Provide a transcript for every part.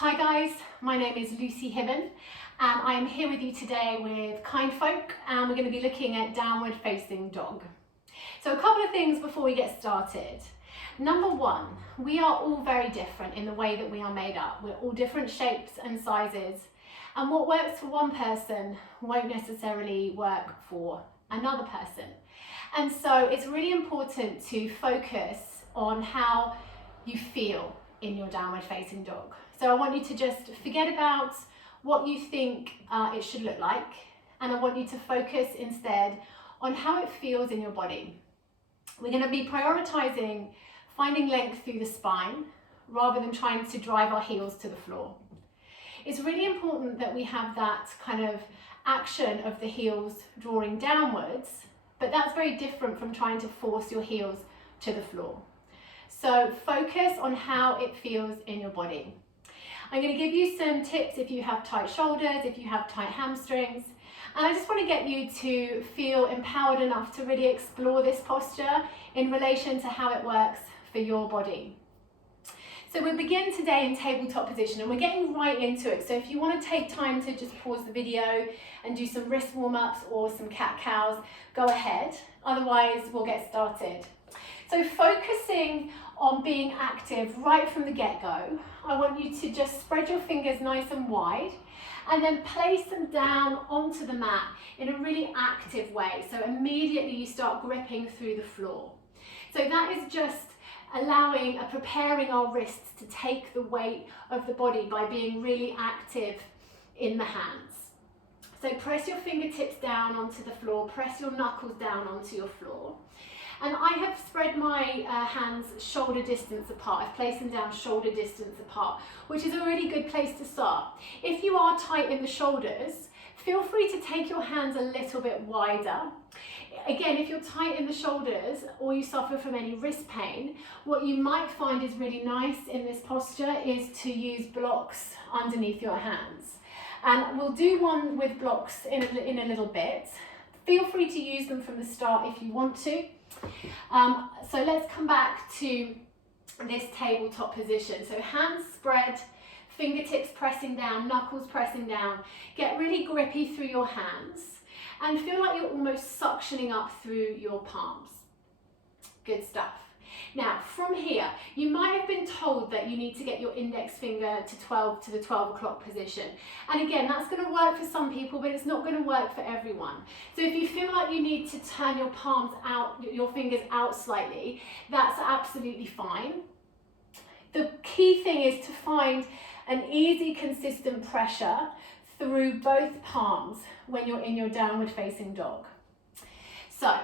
Hi guys, my name is Lucy Hibben and I am here with you today with Kindfolk, and we're going to be looking at downward facing dog. So a couple of things before we get started. Number one, we are all very different in the way that we are made up. We're all different shapes and sizes, and what works for one person won't necessarily work for another person. And so it's really important to focus on how you feel in your downward facing dog. So I want you to just forget about what you think it should look like, and I want you to focus instead on how it feels in your body. We're going to be prioritizing finding length through the spine rather than trying to drive our heels to the floor. It's really important that we have that kind of action of the heels drawing downwards, but that's very different from trying to force your heels to the floor. So focus on how it feels in your body. I'm going to give you some tips if you have tight shoulders, if you have tight hamstrings, and I just want to get you to feel empowered enough to really explore this posture in relation to how it works for your body. So we'll begin today in tabletop position, and we're getting right into it. So if you want to take time to just pause the video and do some wrist warm-ups or some cat-cows, go ahead. Otherwise, we'll get started. So focusing on being active right from the get-go, I want you to just spread your fingers nice and wide and then place them down onto the mat in a really active way. So immediately you start gripping through the floor. So that is just preparing our wrists to take the weight of the body by being really active in the hands. So press your fingertips down onto the floor, press your knuckles down onto your floor. And I have spread my hands shoulder distance apart. I've placed them down shoulder distance apart, which is a really good place to start. If you are tight in the shoulders, feel free to take your hands a little bit wider. Again, if you're tight in the shoulders or you suffer from any wrist pain, what you might find is really nice in this posture is to use blocks underneath your hands. And we'll do one with blocks in a little bit. Feel free to use them from the start if you want to. So let's come back to this tabletop position. So hands spread, fingertips pressing down, knuckles pressing down. Get really grippy through your hands and feel like you're almost suctioning up through your palms. Good stuff. Now from here, you might have been told that you need to get your index finger to the 12 o'clock position. And again, that's going to work for some people, but it's not going to work for everyone. So if you feel like you need to turn your palms out, your fingers out slightly, that's absolutely fine. The key thing is to find an easy, consistent pressure through both palms when you're in your downward facing dog. So,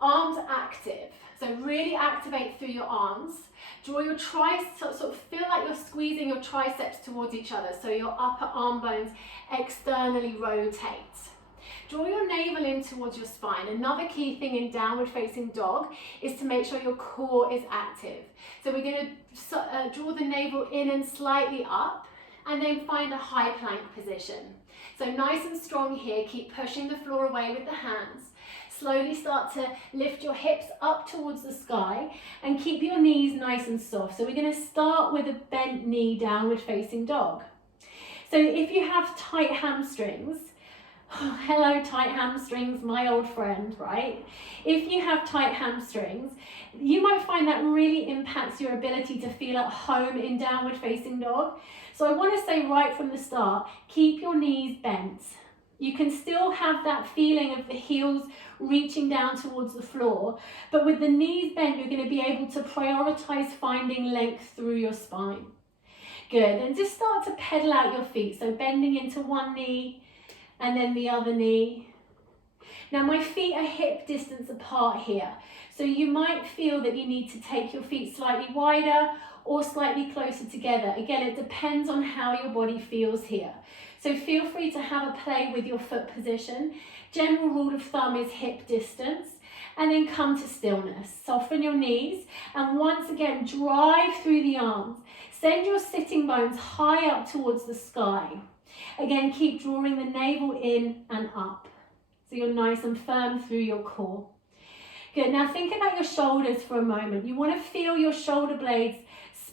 arms active. So really activate through your arms. Draw your triceps, sort of feel like you're squeezing your triceps towards each other, so your upper arm bones externally rotate. Draw your navel in towards your spine. Another key thing in downward facing dog is to make sure your core is active. So we're going to draw the navel in and slightly up, and then find a high plank position. So nice and strong here, keep pushing the floor away with the hands. Slowly start to lift your hips up towards the sky and keep your knees nice and soft. So we're going to start with a bent knee, downward facing dog. So if you have tight hamstrings, oh, hello tight hamstrings, my old friend, right? If you have tight hamstrings, you might find that really impacts your ability to feel at home in downward facing dog. So I want to say right from the start, keep your knees bent. You can still have that feeling of the heels reaching down towards the floor, but with the knees bent, you're going to be able to prioritize finding length through your spine. Good, and just start to pedal out your feet. So bending into one knee and then the other knee. Now my feet are hip distance apart here. So you might feel that you need to take your feet slightly wider or slightly closer together. Again, it depends on how your body feels here. So feel free to have a play with your foot position. General rule of thumb is hip distance, and then come to stillness. Soften your knees, and once again, drive through the arms. Send your sitting bones high up towards the sky. Again, keep drawing the navel in and up, so you're nice and firm through your core. Good, now think about your shoulders for a moment. You want to feel your shoulder blades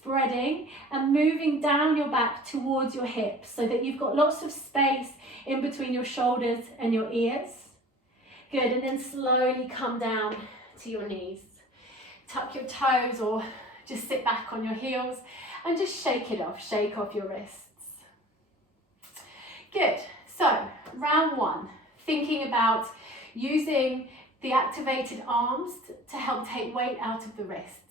spreading and moving down your back towards your hips so that you've got lots of space in between your shoulders and your ears. Good, and then slowly come down to your knees. Tuck your toes or just sit back on your heels and just shake it off, shake off your wrists. Good, so round one, thinking about using the activated arms to help take weight out of the wrists.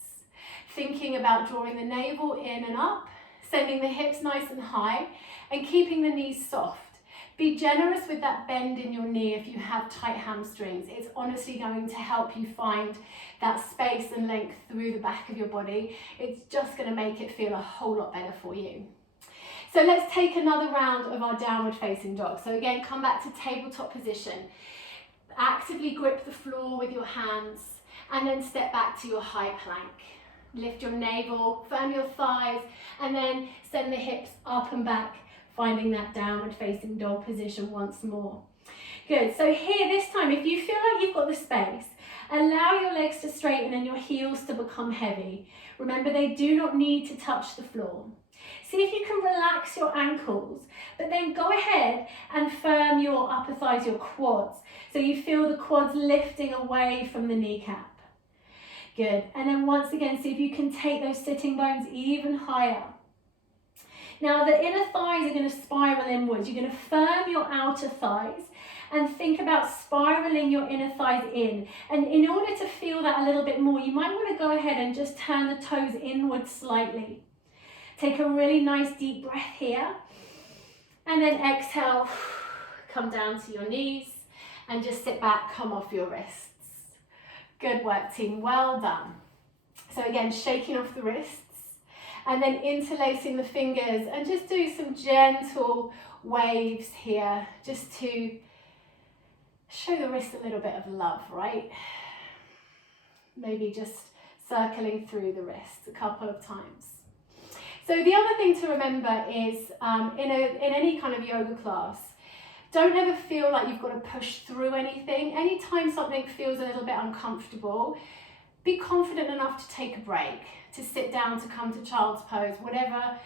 Thinking about drawing the navel in and up, sending the hips nice and high, and keeping the knees soft. Be generous with that bend in your knee if you have tight hamstrings. It's honestly going to help you find that space and length through the back of your body. It's just going to make it feel a whole lot better for you. So let's take another round of our downward facing dog. So again, come back to tabletop position. Actively grip the floor with your hands and then step back to your high plank. Lift your navel, firm your thighs, and then send the hips up and back, finding that downward facing dog position once more. Good, so here this time, if you feel like you've got the space, allow your legs to straighten and your heels to become heavy. Remember, they do not need to touch the floor. See if you can relax your ankles, but then go ahead and firm your upper thighs, your quads, so you feel the quads lifting away from the kneecap. Good, and then once again, see if you can take those sitting bones even higher. Now the inner thighs are going to spiral inwards. You're going to firm your outer thighs and think about spiraling your inner thighs in. And in order to feel that a little bit more, you might want to go ahead and just turn the toes inwards slightly. Take a really nice deep breath here. And then exhale, come down to your knees and just sit back, come off your wrists. Good work, team, well done. So again, shaking off the wrists and then interlacing the fingers and just do some gentle waves here just to show the wrist a little bit of love, right? Maybe just circling through the wrist a couple of times. So the other thing to remember is in any kind of yoga class, don't ever feel like you've got to push through anything. Anytime something feels a little bit uncomfortable, be confident enough to take a break, to sit down, to come to child's pose, whatever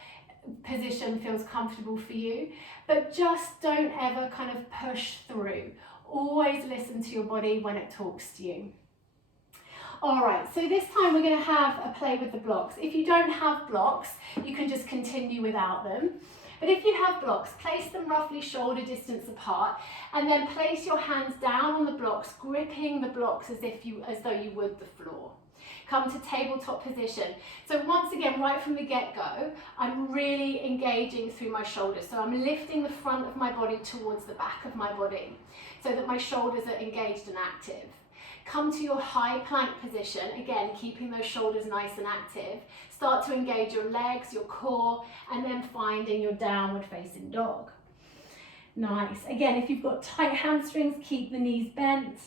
position feels comfortable for you. But just don't ever kind of push through. Always listen to your body when it talks to you. All right, so this time we're going to have a play with the blocks. If you don't have blocks, you can just continue without them. But if you have blocks, place them roughly shoulder distance apart and then place your hands down on the blocks, gripping the blocks as though you would the floor. Come to tabletop position. So once again, right from the get-go, I'm really engaging through my shoulders. So I'm lifting the front of my body towards the back of my body so that my shoulders are engaged and active. Come to your high plank position, again, keeping those shoulders nice and active. Start to engage your legs, your core, and then finding your downward facing dog. Nice. Again, if you've got tight hamstrings, keep the knees bent.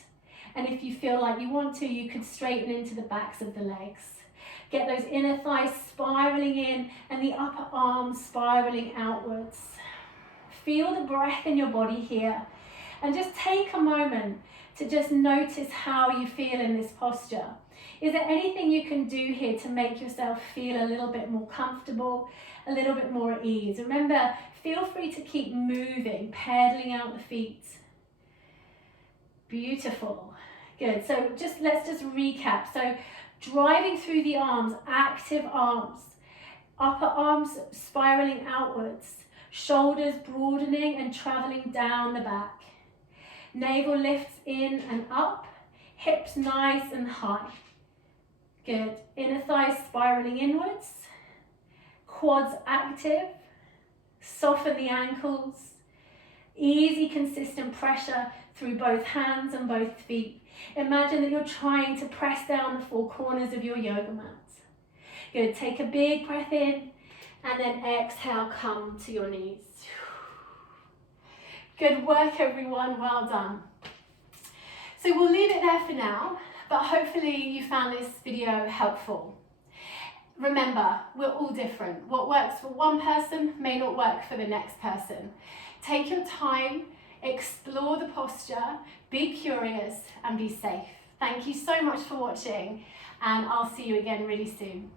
And if you feel like you want to, you could straighten into the backs of the legs. Get those inner thighs spiraling in and the upper arms spiraling outwards. Feel the breath in your body here. And just take a moment to just notice how you feel in this posture. Is there anything you can do here to make yourself feel a little bit more comfortable, a little bit more at ease? Remember, feel free to keep moving, pedaling out the feet. Beautiful. Good. So let's just recap. So driving through the arms, active arms, upper arms spiraling outwards, shoulders broadening and traveling down the back. Navel lifts in and up, hips nice and high. Good. Inner thighs spiraling inwards, quads active, soften the ankles, easy consistent pressure through both hands and both feet. Imagine that you're trying to press down the four corners of your yoga mat. Good. Take a big breath in and then exhale, come to your knees. Good work, everyone. Well done. So we'll leave it there for now, but hopefully you found this video helpful. Remember, we're all different. What works for one person may not work for the next person. Take your time, explore the posture, be curious, and be safe. Thank you so much for watching, and I'll see you again really soon.